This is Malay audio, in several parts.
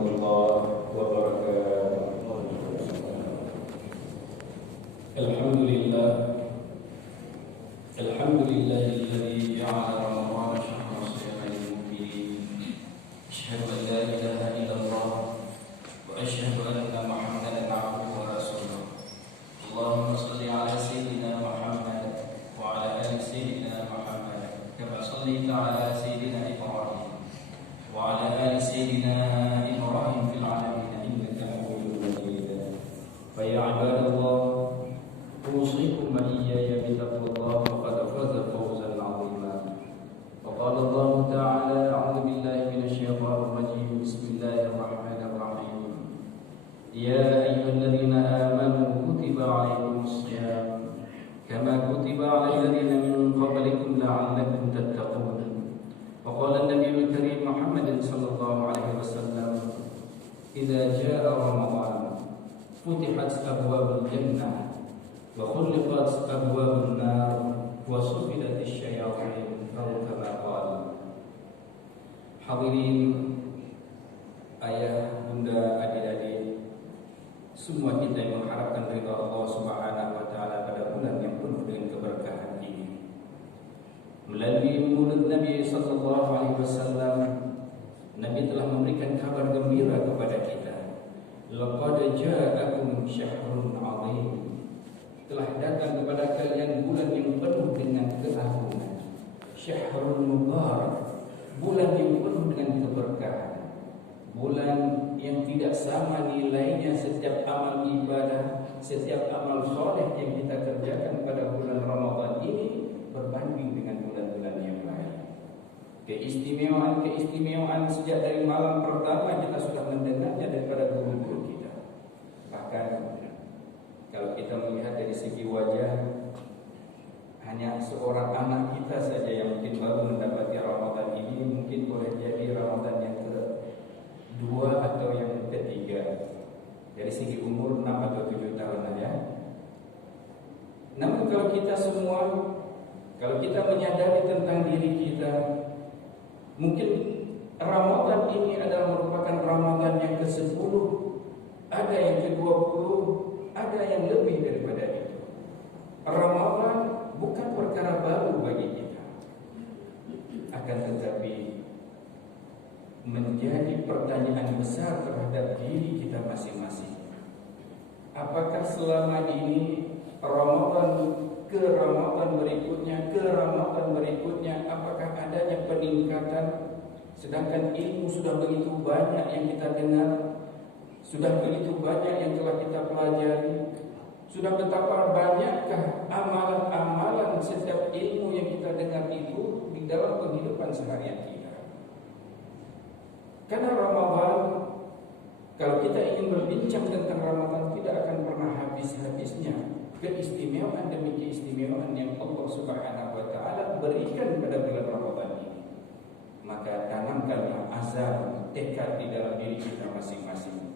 warahmatullahi wabarakatuh. Alhamdulillah, alhamdulillahilladzi ja'ala Ramadhana shahran siyamil mu'minin. Asyhadu an la ilaha illallah wa asyhadu anna Muhammadan 'abduhu wa rasuluh. Allahumma shalli 'ala sayyidina Muhammad wa 'ala ali sayyidina Muhammad kama shallaita 'ala sayyidina Ibrahim wa 'ala ali sayyidina Ibrahim fil 'alamin innaka Hamidum Majid. Fa ya 'ibadallah, أوصيكم وإياي بتقوى الله فقد فاز فوزا عظيما. وقال الله تعالى: أعوذ بالله من الشيطان الرجيم، بسم الله الرحمن الرحيم. يا أيها الذين آمنوا كتب عليكم الصيام كما كتب على الذين من قبلكم لعلكم تتقون. وقال النبي الكريم محمد صلى الله عليه وسلم: إذا جاء رمضان فتحت أبواب الجنة وخلقت أبواب النار وصفدت الشياطين أو كما قال. Hadirin, ayah, bunda, adik-adik, semua kita yang mengharapkan ridha Allah Subhanahu wa taala pada bulan yang penuh dengan keberkahan ini. Melalui mulut Nabi sallallahu alaihi wasallam, Nabi telah memberikan kabar gembira kepada kita. Laqad ja'akum syahrun 'azim. Telah datang kepada kalian bulan yang penuh dengan keagungan. Syahrul Mubarak, bulan yang penuh dengan keberkahan. Bulan yang tidak sama nilainya setiap amal ibadah, setiap amal soleh yang kita kerjakan pada bulan Ramadan ini berbanding dengan bulan-bulan yang lain. Keistimewaan sejak dari malam pertama kita sudah mendengarnya daripada guru-guru kita. Bahkan kalau kita melihat dari segi wajah, hanya seorang anak kita saja yang mungkin baru mendapati Ramadan ini, mungkin boleh jadi Ramadan yang kedua atau yang ketiga. Dari segi umur 6 atau 7 tahun ya. Namun kalau kita semua, kalau kita menyadari tentang diri kita, mungkin Ramadan ini adalah merupakan Ramadan yang ke-10, ada yang ke-20, ada yang lebih daripada itu. Ramadan bukan perkara baru bagi kita, akan tetapi menjadi pertanyaan besar terhadap diri kita masing-masing. Apakah selama ini Ramadan ke Ramadan berikutnya, apakah adanya peningkatan? Sedangkan ilmu sudah begitu banyak yang kita dengar, sudah begitu banyak yang telah kita pelajari, sudah betapa banyakkah amalan-amalan setiap ilmu yang kita dengar itu di dalam kehidupan seharian kita. Karena Ramadan, kalau kita ingin berbincang tentang Ramadan, tidak akan pernah habis-habisnya keistimewaan demi keistimewaan yang Allah Subhanahu wa taala berikan pada bulan Ramadan ini. Maka tanamkanlah azam, tekad di dalam diri kita masing-masing.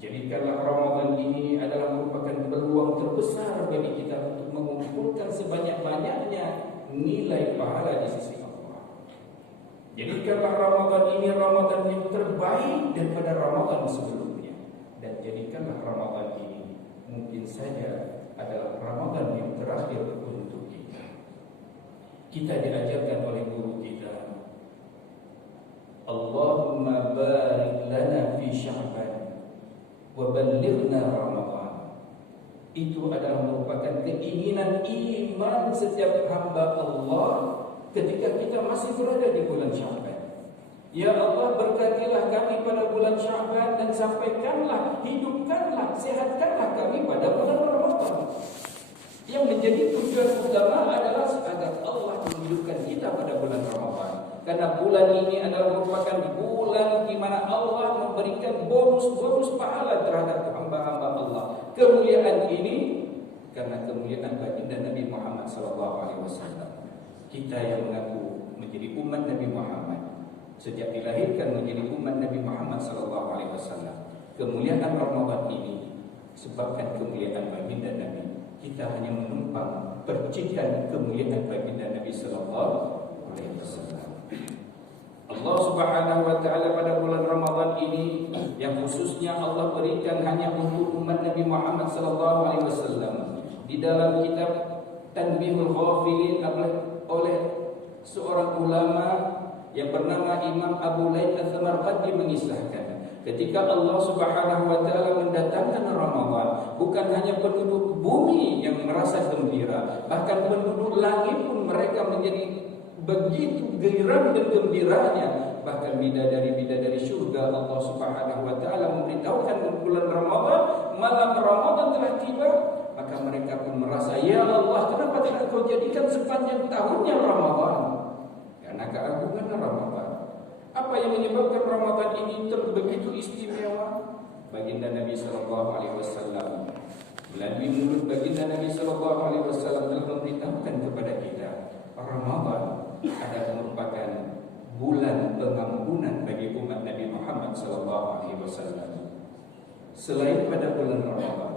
Jadikanlah Ramadan ini adalah merupakan peluang terbesar bagi kita untuk mengumpulkan sebanyak-banyaknya nilai pahala di sisi Allah. Jadikanlah Ramadan ini Ramadan yang terbaik daripada Ramadan sebelumnya. Dan jadikanlah Ramadan ini mungkin saja adalah Ramadan yang terakhir untuk kita. Kita diajarkan oleh guru kita, Allahumma barik lana fi Sya'ban wa ballighna Ramadan. Itu adalah merupakan keinginan iman setiap hamba Allah ketika kita masih berada di bulan Sya'ban. Ya Allah, berkatilah kami pada bulan Sya'ban dan sampaikanlah, hidupkanlah, sehatkanlah kami pada bulan Ramadan. Yang menjadi tujuan utama adalah agar Allah menghidupkan kita pada bulan Ramadan. Karena bulan ini adalah merupakan bulan di mana Allah memberikan bonus-bonus pahala terhadap hamba-hamba Allah. Kemuliaan ini karena kemuliaan baginda Nabi Muhammad SAW. Kita yang mengaku menjadi umat Nabi Muhammad, sejak dilahirkan menjadi umat Nabi Muhammad SAW. Kemuliaan Ramadan ini sebabkan kemuliaan baginda Nabi. Kita hanya menumpang percikan kemuliaan baginda Nabi SAW. Allah Subhanahu wa taala pada bulan Ramadan ini yang khususnya Allah berikan hanya untuk umat Nabi Muhammad sallallahu alaihi wasallam. Di dalam kitab Tanbihul Ghafilin oleh seorang ulama yang bernama Imam Abu Laith Al-Samarqandi mengisahkan, ketika Allah Subhanahu wa taala mendatangkan Ramadan, bukan hanya penduduk bumi yang merasa gembira, bahkan penduduk langit pun mereka menjadi begitu gembira dan gembiranya. Bahkan bidadari-bidadari syurga Allah Subhanahu wa taala memberitahukan bulan Ramadan, malam Ramadan telah tiba, maka mereka pun merasa, ya Allah, kenapa tidak Kau jadikan sepanjang tahunnya Ramadan? Karena keagungan Ramadan. Apa yang menyebabkan Ramadan ini begitu istimewa? Baginda Nabi sallallahu alaihi wasallam melalui mulut baginda Nabi sallallahu alaihi wasallam telah memberitahukan kepada kita, Ramadan adalah merupakan bulan pengampunan bagi umat Nabi Muhammad sallallahu alaihi wasallam. Selain pada bulan Ramadan,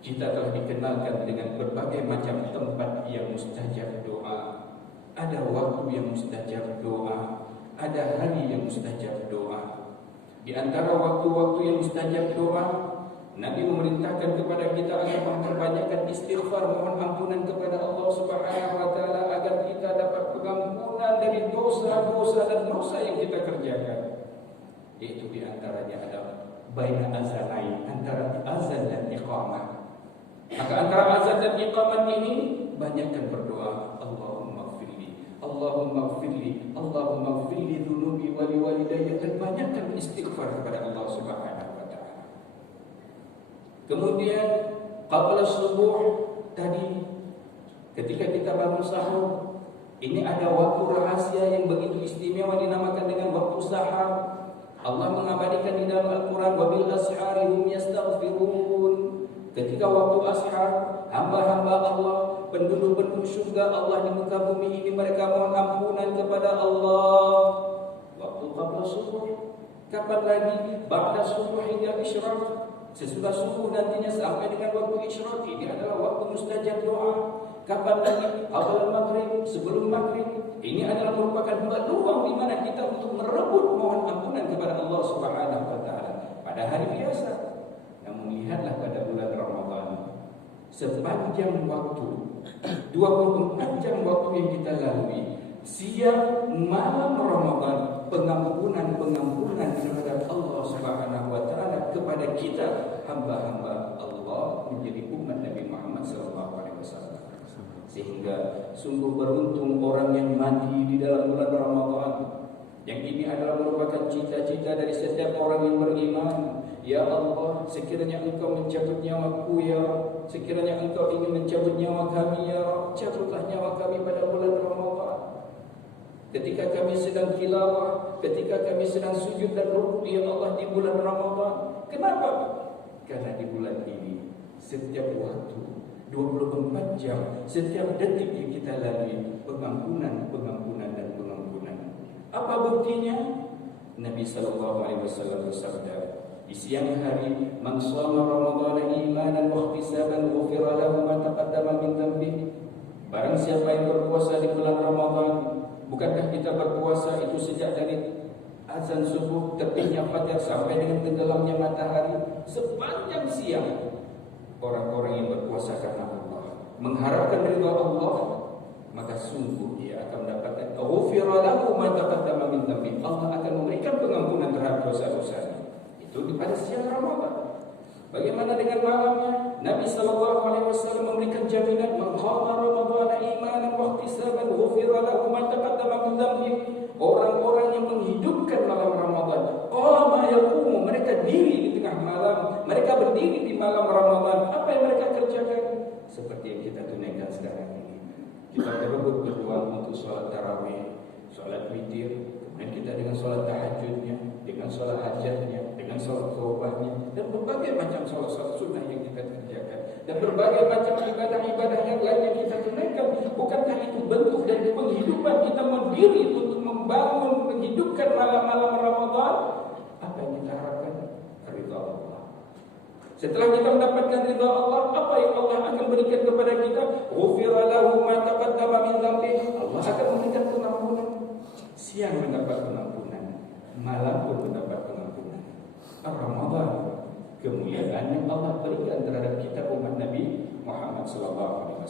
kita telah dikenalkan dengan berbagai macam tempat yang mustajab doa. Ada waktu yang mustajab doa, ada hari yang mustajab doa. Di antara waktu-waktu yang mustajab doa, Nabi memerintahkan kepada kita agar memperbanyakkan istighfar, mohon ampunan kepada Allah Subhanahu wa taala agar kita dapat pengampunan dari dosa-dosa dan dosa yang kita kerjakan. Itu di antaranya adalah baina azanain, antara azan dan iqamah. Maka antara azan dan iqamah ini banyakkan berdoa, Allahumma gfirli, Allahumma gfirli, Allahumma gfirli dhunubi wa liwalidayya, dan banyakkan istighfar kepada Allah Subhanahu wa taala. Kemudian qabla subuh tadi, ketika kita bangun sahur, ini ada waktu rahasia yang begitu istimewa dinamakan dengan waktu sahar. Allah mengabadikan di dalam Al-Quran, wabil ashari hum yastaghfirun. Ketika waktu ashar, hamba-hamba Allah, penduduk-penduduk syurga Allah di muka bumi ini, mereka mohon ampunan kepada Allah. Waktu qabla subuh, kapan lagi? Ba'da subuh hingga isyraq. Sesudah subuh nantinya sampai dengan waktu isyraq, ini adalah waktu mustajab doa. Kapan lagi? Qabla maghrib, sebelum maghrib. Ini adalah merupakan peluang di mana kita untuk merebut mohon ampunan kepada Allah Subhanahu wa taala pada hari biasa. Namun lihatlah pada bulan Ramadan, sepanjang waktu 24 jam waktu yang kita lalui, siang malam Ramadan, pengampunan kepada Allah Subhanahu wa taala kepada kita hamba-hamba Allah menjadi umat Nabi Muhammad sallallahu alaihi wasallam. Sehingga sungguh beruntung orang yang mati di dalam bulan Ramadan. Yang ini adalah merupakan cita-cita dari setiap orang yang beriman. Ya Allah, sekiranya Engkau mencabut nyawaku, ya Rabb, sekiranya Engkau ingin mencabut nyawa kami, ya Rabb, cabutlah nyawa kami pada bulan Ramadan. Ketika kami sedang tilawah, ketika kami sedang sujud dan rukuk, ya Allah, di bulan Ramadan. Kenapa? Karena di bulan ini setiap waktu 24 jam, setiap detik yang kita lalui pengampunan dan pengampunan. Apa buktinya? Nabi sallallahu alaihi wasallam bersabda, di siang hari, man shama ramadhana imanan wa ihtisaban ghufira lahu ma taqaddama min dhanbihi. Barang siapa yang berpuasa di bulan Ramadan, bukankah kita berpuasa itu sejak dari azan subuh terbitnya fajar sampai dengan tenggelamnya matahari, sepanjang siang. Orang-orang yang berpuasa karena Allah, mengharapkan ridha Allah, maka sungguh dia akan mendapatkan ghufira lahu ma taqaddama min dhanbi. Allah akan memberikan pengampunan terhadap dosa-dosanya. Itu pada siang Ramadan. Bagaimana dengan malamnya? Nabi sallallahu alaihi wasallam memberikan jaminan, man qama ramadhana imanan wa ihtisaban ghufira lahu ma taqaddama min dhanbi. Orang-orang yang menghidupkan malam Ramadan, qama yaqumu, mereka diri di tengah malam, mereka berdiri di malam Ramadan. Apa yang mereka kerjakan? Seperti yang kita tunaikan sekarang ini. Kita berebut berdoa untuk sholat tarawih, sholat witir, kemudian kita dengan sholat tahajudnya, dengan sholat hajatnya, dengan sholat tawbahnya, dan berbagai macam sholat sunnah yang kita kerjakan, dan berbagai macam ibadah-ibadah yang lain yang kita tunaikan. Bukankah itu bentuk dari penghidupan kita berdiri untuk membangun, menghidupkan malam-malam Ramadan? Apa yang kita harapkan? Ridha Allah. Setelah kita mendapatkan ridha Allah, apa yang Allah akan berikan kepada kita? Ghufira lahu ma taqaddama min dhanbihi. Allah akan memberikan pengampunan. siang mendapat pengampunan, malam pun mendapat pengampunan. Ramadan, kemuliaan yang Allah berikan terhadap kita umat Nabi Muhammad SAW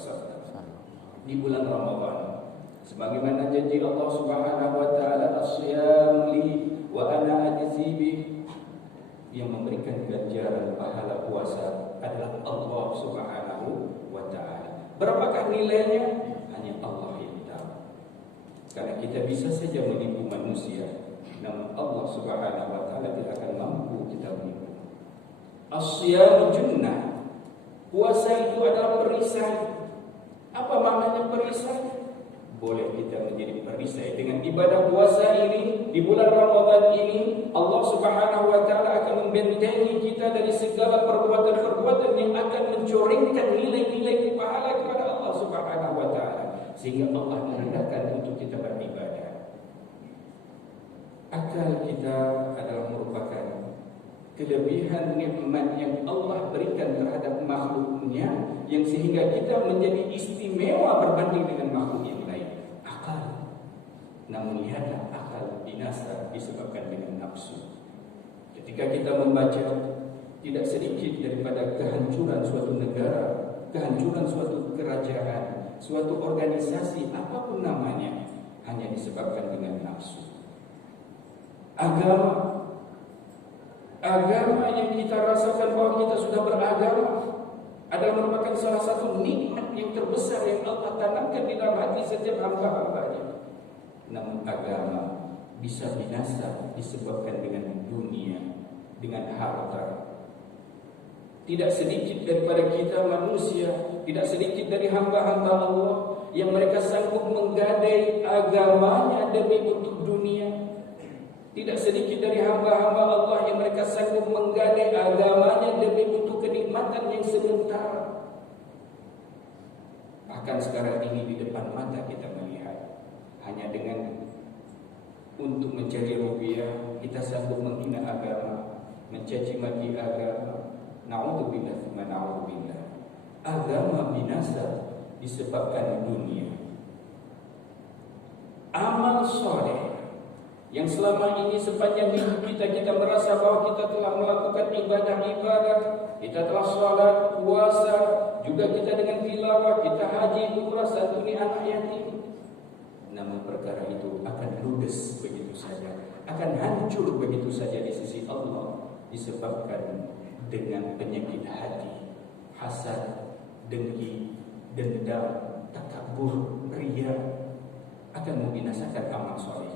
di bulan Ramadan. Sebagaimana janji Allah Subhanahu wa taala, as-siyam li wa ana ajzi bih, yang memberikan ganjaran pahala puasa adalah Allah Subhanahu wa taala. Berapakah nilainya? Hanya Allah yang tahu. Karena kita bisa saja menipu manusia, namun Allah Subhanahu wa taala tidak akan mampu kita menipu. As-siyam junnah. Puasa itu adalah perisai. Apa maknanya perisai? Boleh kita menjadi perisai dengan ibadah puasa ini. Di bulan Ramadan ini Allah Subhanahu wa taala akan membentengi kita dari segala perbuatan-perbuatan yang akan mencorengkan nilai-nilai pahala kepada Allah Subhanahu wa taala, sehingga Allah memudahkan untuk kita beribadah. Akal kita adalah merupakan kelebihan nikmat yang Allah berikan terhadap makhluknya, yang sehingga kita menjadi istimewa berbanding dengan makhluk yang lain. Akal. Namun lihatlah, akal binasa disebabkan dengan nafsu. Ketika kita membaca, tidak sedikit daripada kehancuran suatu negara, kehancuran suatu kerajaan, suatu organisasi, apapun namanya, hanya disebabkan dengan nafsu. Agama yang kita rasakan bahwa kita sudah beragama adalah merupakan salah satu nikmat yang terbesar yang Allah tanamkan di dalam hati setiap hamba-hambanya. Namun agama bisa binasa disebabkan dengan dunia, dengan harta. Tidak sedikit daripada kita manusia, tidak sedikit dari hamba-hamba Allah yang mereka sanggup menggadai agamanya demi untuk dunia. Tidak sedikit dari hamba-hamba Allah yang mereka sanggup menggadai agamanya demi untuk kenikmatan yang sementara. Bahkan sekarang ini di depan mata kita melihat, hanya dengan untuk mencari rupiah kita sanggup menghina agama, mencaci maki agama. Na'udzubillah tsumma na'udzubillah. Agama binasa disebabkan dunia. Amal soleh yang selama ini sepanjang hidup kita merasa bahwa kita telah melakukan ibadah-ibadah, kita telah salat, puasa, juga kita dengan tilawah, kita haji, umrah, santuni anak yatim. Namun perkara itu akan ludes begitu saja, akan hancur begitu saja di sisi Allah, disebabkan dengan penyakit hati, hasad, dengki, dendam, takabur, riya, akan membinasakan amal soleh.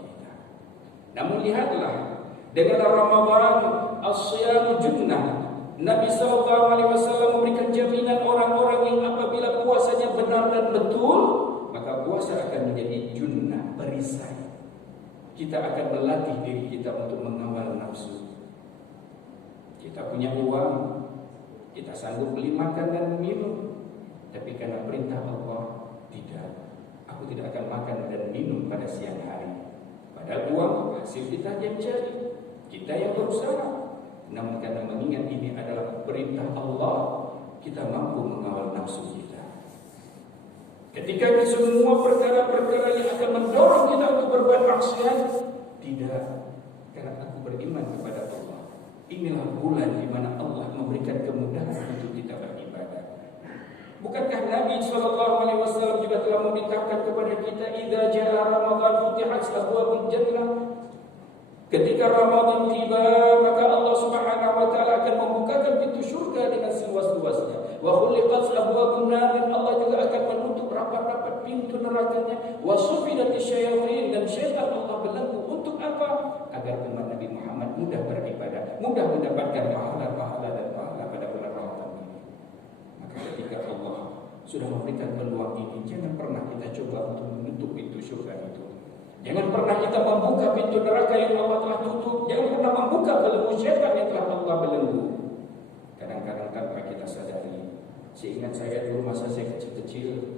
Namun lihatlah, dengan Ramadan, as-siyam junnah. Nabi SAW memberikan jaminan orang-orang yang apabila puasanya benar dan betul, maka puasa akan menjadi junnah, perisai. Kita akan melatih diri kita untuk mengawal nafsu. Kita punya uang, kita sanggup beli makan dan minum, tapi karena perintah Allah, tidak. Aku tidak akan makan dan minum pada siang hari. Padahal uang hasil kita yang cari, kita yang berusaha. Namun karena mengingat ini adalah perintah Allah, kita mampu mengawal nafsu kita. Ketika semua perkara-perkara yang akan mendorong kita untuk berbuat maksiat, tidak, karena aku beriman kepada Allah. Inilah bulan di mana Allah memberikan kemudahan untuk kita beribadah. Bukankah Nabi SAW juga telah memberitakan kepada kita, idza jaa Ramadan futihat abwaabul jannah. Ketika Ramadan tiba, maka Allah Subhanahu wa taala akan membukakan pintu surga dengan seluas-luasnya. Wa khuliqat abwaabun nar, dan Allah juga akan menutup rapat-rapat pintu nerakanya. Wa sufidatis syayatin, dan syaitan Allah belenggu. Untuk apa? Agar umat Nabi Muhammad mudah beribadah, mudah mendapatkan pahala-pahala dan pahala pada bulan Ramadan ini. Maka ketika Allah sudah memberikan peluang ini, jangan pernah kita coba untuk menutup pintu surga itu. Jangan pernah kita membuka pintu neraka yang Allah telah tutup. Jangan pernah membuka belenggu syaitan yang telah Allah belenggu. Kadang-kadang tanpa kita sadari. Seingat saya dulu masa saya kecil-kecil,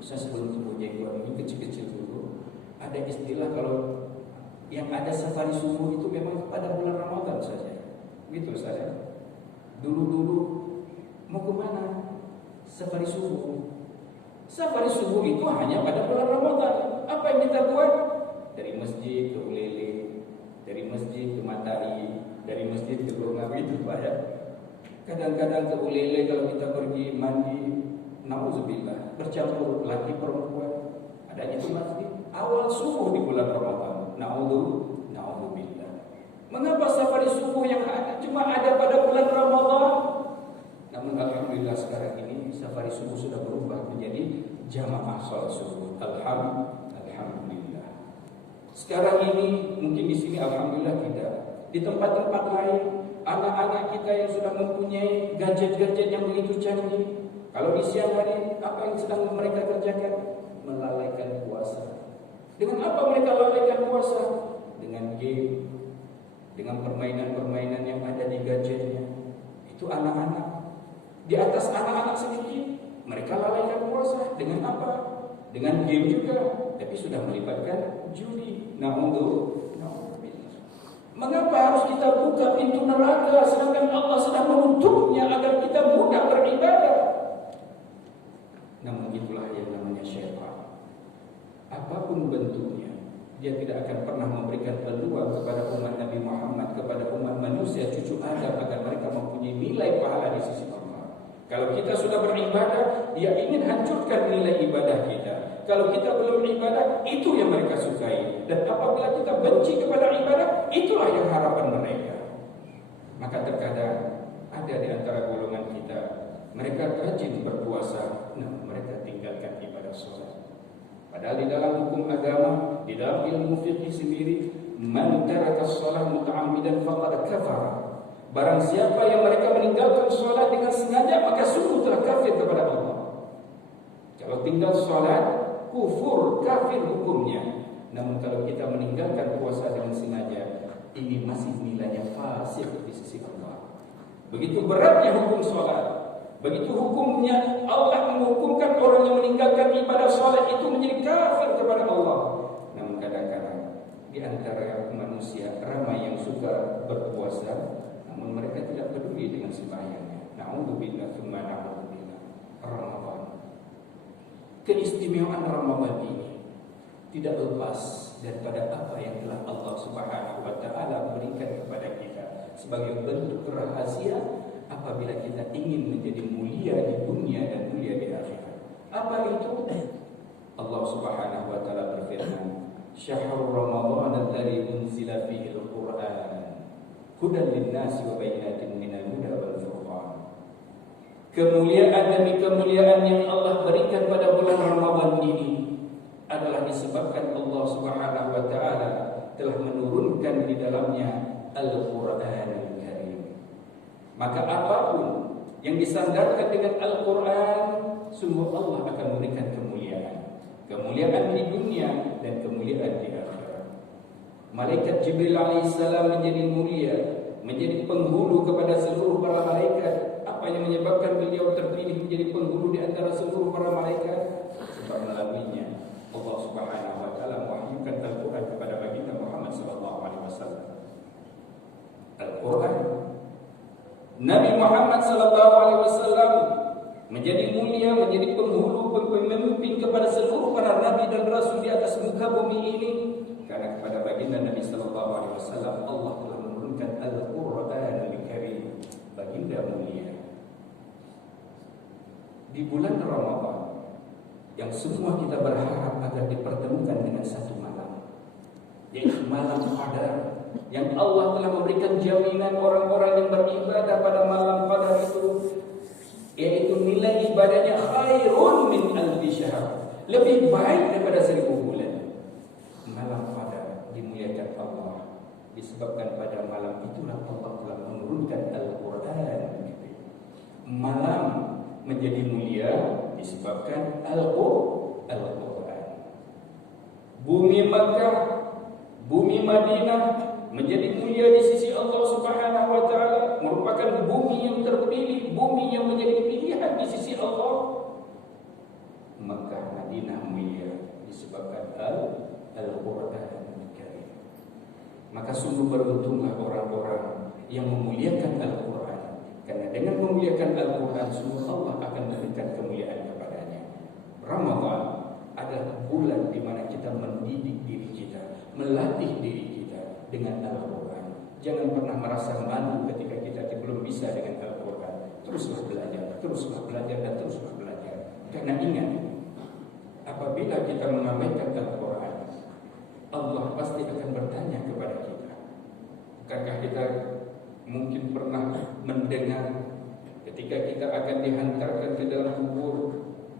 saya sebelum tumbuh jenggot ini kecil-kecil dulu, ada istilah kalau yang ada safari subuh itu memang pada bulan Ramadan saja. Gitu saya. Dulu-dulu mau kemana? Safari subuh. Safari subuh itu hanya pada bulan Ramadan. Apa yang kita buat? dari masjid ke Ulele, dari masjid ke Matai, dari masjid ke Gungawi itu Pak ya. Kadang-kadang ke Ulele kalau kita pergi mandi, nauzubillah, bercampur laki perempuan. Ada itu masjid awal subuh di bulan Ramadan. Nauzubillah. Mengapa safari subuh yang ada cuma ada pada bulan Ramadan? Namun alhamdulillah sekarang ini safari subuh sudah berubah menjadi jamaah salat subuh. Alhamdulillah. Sekarang ini mungkin di sini alhamdulillah tidak. Di tempat-tempat lain anak-anak kita yang sudah mempunyai gadget-gadget yang begitu canggih, kalau di siang hari apa yang sedang mereka kerjakan? Melalaikan puasa. Dengan apa mereka lalaikan puasa? Dengan game, dengan permainan-permainan yang ada di gadgetnya. Itu anak-anak. Di atas anak-anak sedikit, mereka lalaikan puasa. Dengan apa? Dengan game juga, tapi sudah melibatkan judi. Mengapa harus kita buka pintu neraka sedangkan Allah sedang menutupnya agar kita mudah beribadah? Namun itulah yang namanya syaitan. Apapun bentuknya, dia tidak akan pernah memberikan peluang kepada umat Nabi Muhammad, kepada umat manusia cucu Adam agar mereka mempunyai nilai pahala di sisi Allah. Kalau kita sudah beribadah, dia ingin hancurkan nilai ibadah kita. Kalau kita belum ibadah, itu yang mereka sukai. Dan apabila kita benci kepada ibadah, itulah yang harapan mereka. Maka terkadang ada di antara golongan kita, mereka rajin berpuasa, namun mereka tinggalkan ibadah sholat. Padahal di dalam hukum agama, di dalam ilmu fiqih sendiri, man taraka shalah muta'ammidan faqad kafara. Barang siapa yang mereka meninggalkan sholat dengan sengaja, maka sungguh telah kafir kepada Allah. Kalau tinggal sholat, kufur, kafir hukumnya. Namun kalau kita meninggalkan puasa dengan sengaja, ini masih nilainya fasik di sisi Allah. Begitu beratnya hukum sholat. Begitu hukumnya Allah menghukumkan orang yang meninggalkan ibadah sholat itu menjadi kafir kepada Allah. Namun kadang-kadang di antara manusia ramai yang suka berpuasa, namun mereka tidak peduli dengan sembahyangnya. Na'udzubillah tsumma na'udzubillah. Ramadan. Keistimewaan Ramadan ini tidak lepas daripada apa yang telah Allah Subhanahu wa taala berikan kepada kita sebagai bentuk rahasia apabila kita ingin menjadi mulia di dunia dan mulia di akhirat. Apa itu? Allah Subhanahu wa taala berfirman, "Syahrul Ramadan alladzi unzila fihi al-Qur'an hudan lin-nasi wa bayyinatin minal huda wal furqan." Kemuliaan demi kemuliaan yang Allah berikan pada bulan Ramadan ini adalah disebabkan Allah Subhanahu wa taala telah menurunkan di dalamnya Al-Qur'an. Maka apapun yang disandarkan dengan Al-Quran, sungguh Allah akan memberikan kemuliaan. Kemuliaan di dunia dan kemuliaan di akhirat. Malaikat Jibril alaihissalam menjadi mulia, menjadi penghulu kepada seluruh para malaikat. Apa yang menyebabkan beliau terpilih menjadi penghulu di antara seluruh para malaikat? Sebab melaluinya Allah Subhanahu wa taala mewahyukan Al-Quran kepada baginda Muhammad sallallahu alaihi wasallam. Al-Quran, Nabi Muhammad sallallahu alaihi wasallam menjadi mulia, menjadi penghulu, pemimpin kepada seluruh para nabi dan rasul di atas muka bumi ini karena kepada baginda Nabi sallallahu alaihi wasallam Allah telah menurunkan Al-Qur'anul Karim, baginda mulia. Di bulan Ramadan yang semua kita berharap agar dipertemukan dengan satu malam, yaitu malam Qadar, yang Allah telah memberikan jaminan orang-orang yang beribadah pada malam Qadar itu, yaitu nilai ibadahnya khairun min alfi syahr, lebih baik daripada 1000 bulan. Malam Qadar dimuliakan Allah disebabkan pada malam itulah Allah telah menurunkan Al-Qur'an. Malam menjadi mulia disebabkan Al-Qur'an. Bumi Makkah, bumi Madinah menjadi mulia di sisi Allah Subhanahu wa taala, merupakan bumi yang terpilih, bumi yang menjadi pilihan di sisi Allah. Maka Madinah mulia disebabkan Al-Qur'an Al-Karim. Maka sungguh beruntunglah orang-orang yang memuliakan Al-Qur'an, karena dengan memuliakan Al-Qur'an sungguh Allah akan memberikan kemuliaan kepadanya. Ramadan adalah bulan di mana kita mendidik diri kita, melatih diri kita dengan Al-Quran. Jangan pernah merasa malu ketika kita belum bisa dengan Al-Quran. Teruslah belajar dan teruslah belajar. Karena ingat, apabila kita mengabaikan Al-Quran, Allah pasti akan bertanya kepada kita. Bukankah kita mungkin pernah mendengar ketika kita akan dihantarkan ke dalam kubur,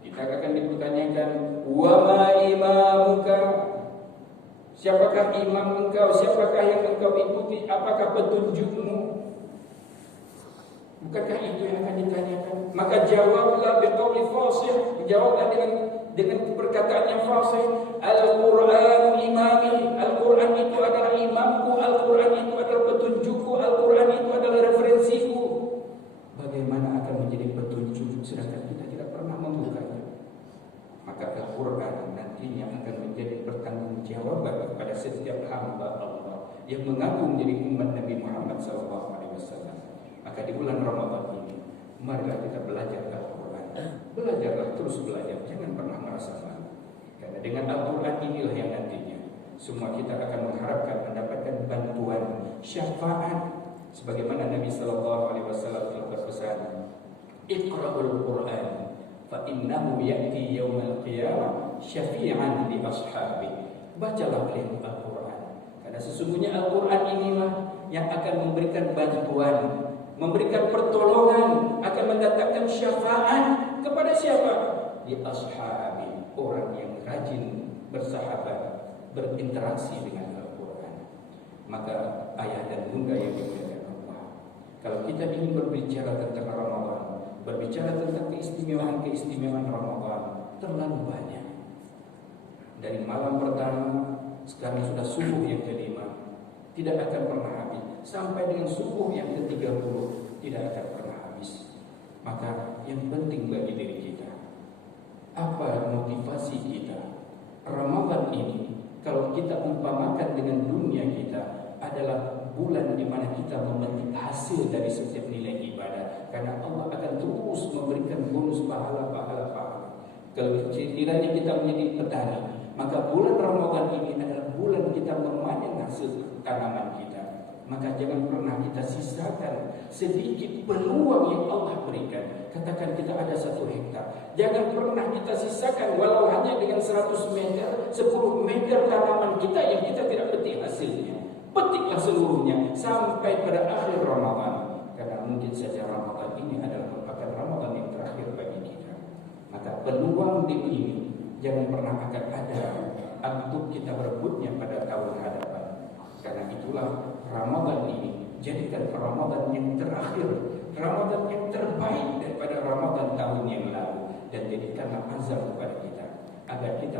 kita akan dipertanyakan, wa ma imamuka? Siapakah imam engkau? Siapakah yang engkau ikuti? Apakah petunjukmu? Bukankah itu yang akan ditanyakan? Maka jawablah biqauli fasih, jawablah dengan perkataan yang fasih. Al-Qur'an imami, Al-Qur'an itu adalah imamku, Al-Qur'an itu adalah petunjukku, Al-Qur'an itu adalah referensiku. Bagaimana akan menjadi petunjuk sedangkan kita tidak pernah membukanya? Maka Al-Quran nantinya akan menjadi pertanggungjawaban kepada setiap hamba Allah yang mengaku menjadi umat Nabi Muhammad SAW. Maka di bulan Ramadan ini, marilah kita belajar Al-Quran. Belajarlah, terus belajar, jangan pernah merasa malu. Karena dengan Al-Quran inilah yang nantinya semua kita akan mengharapkan mendapatkan bantuan syafaat. Sebagaimana Nabi SAW telah berpesan, Iqra'ul Quran fa innahu ya'ti yawmal qiyamah syafi'an li ashabi. Bacalah kalian Al-Quran, karena sesungguhnya Al-Quran inilah yang akan memberikan bantuan, memberikan pertolongan, akan mendatangkan syafaat kepada siapa? Li ashabi, orang yang rajin bersahabat, berinteraksi dengan Al-Quran. Maka ayah dan bunda yang dimuliakan Allah, kalau kita ingin berbicara tentang Ramadan, berbicara tentang keistimewaan Ramadan, terlalu banyak. Dari malam pertama, sekarang sudah subuh yang kelima, tidak akan pernah habis. Sampai dengan subuh yang ke-30, tidak akan pernah habis. Maka yang penting bagi diri kita, apa motivasi kita? Ramadan ini, kalau kita umpamakan dengan dunia kita, adalah bulan di mana kita memetik hasil dari setiap nilai ibadah. Karena Allah akan terus memberikan bonus pahala-pahala. Kalau kiranya kita menjadi petani, maka bulan Ramadan ini adalah bulan kita memanen hasil tanaman kita. Maka jangan pernah kita sisakan sedikit peluang yang Allah berikan. Katakan kita ada 1 hektar, jangan pernah kita sisakan walau hanya dengan 100 meter, 10 meter tanaman kita yang kita tidak petik hasilnya. Petiklah seluruhnya sampai pada akhir Ramadan. Karena mungkin saja Ramadan ini adalah merupakan Ramadan yang terakhir bagi kita. Maka peluang di ini jangan pernah akan ada untuk kita berebutnya pada tahun hadapan. Karena itulah Ramadan ini jadikan Ramadan yang terakhir, Ramadan yang terbaik daripada Ramadan tahun yang lalu. Dan jadikanlah azam kepada kita agar kita